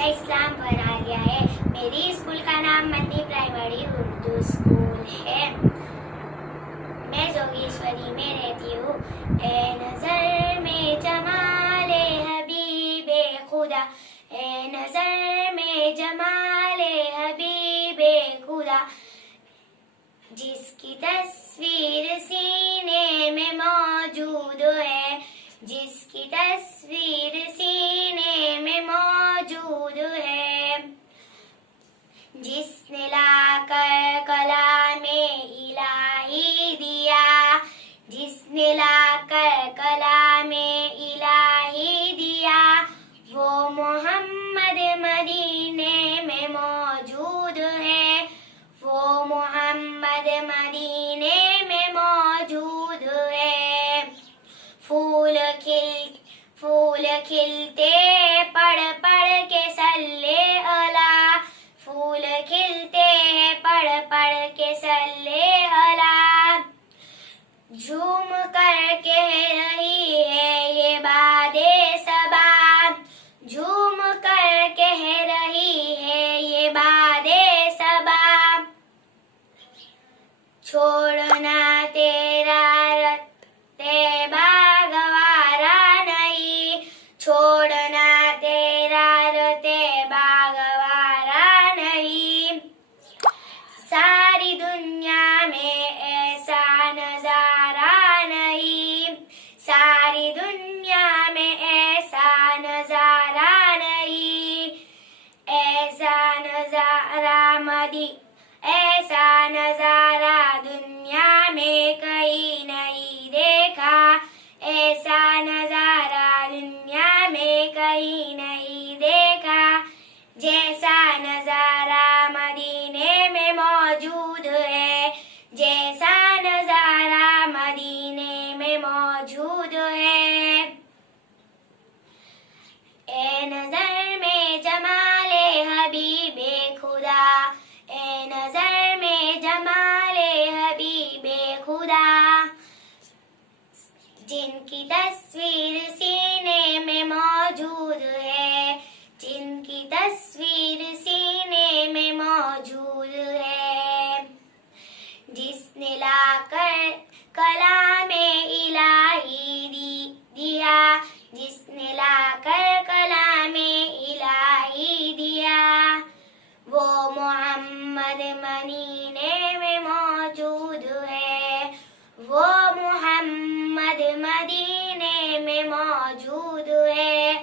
आयशा इस्लाम परारिया है। मेरी स्कूल का नाम मदनी प्राइमरी उर्दू स्कूल है। मैं जोगेश्वरी में रहती हूँ। ए नजर में जमाले हबीबे खुदा, ए नजर में जमाले हबीबे खुदा, जिसकी तस्वीर सीने में मौजूद है, जिसकी तस्वीर सीने में मौजूद है, जिसने लाकर कलामे इलाही दिया, जिसने लाकर कलामे इलाही दिया, वो मोहम्मद मदीने में मौजूद है, वो मोहम्मद मदीने में मौजूद है। फूल खिलते पढ़ पढ़ के सल्ले अला, फूल खिलते हैं पढ़ पढ़ के सल्ले अला, झूम कर कह रही है ये बादे सबा, झूम कर कह रही है ये बादे सबा, छोड़ना तेरा रत तैबा गवारा नहीं, छोड़ना तेरा तैबा गवारा नहीं, सारी दुनिया में ऐसा नजारा नहीं, सारी दुनिया में ऐसा नजारा नहीं, ऐसा नजारा ऐसा नजारा दुनिया में कहीं नहीं देखा, ऐसा नजारा दुनिया में कहीं नहीं देखा, जैसा नजारा मदीने में मौजूद है, जैसा नजारा मदीने में मौजूद है। ए नजर में जमाले हबीबे खुदा, ए नजर में जमाले हबीबे खुदा, जिनकी तस्वीर सीने में मौजूद है, जिनकी तस्वीर सीने में मौजूद है, जिसने लाकर कलामे इलाही दिया, जिसने लाकर कलामे इलाही दिया, वो मोहम्मद मदीने में मौजूद है, वो मोहम्मद मदीने में मौजूद है।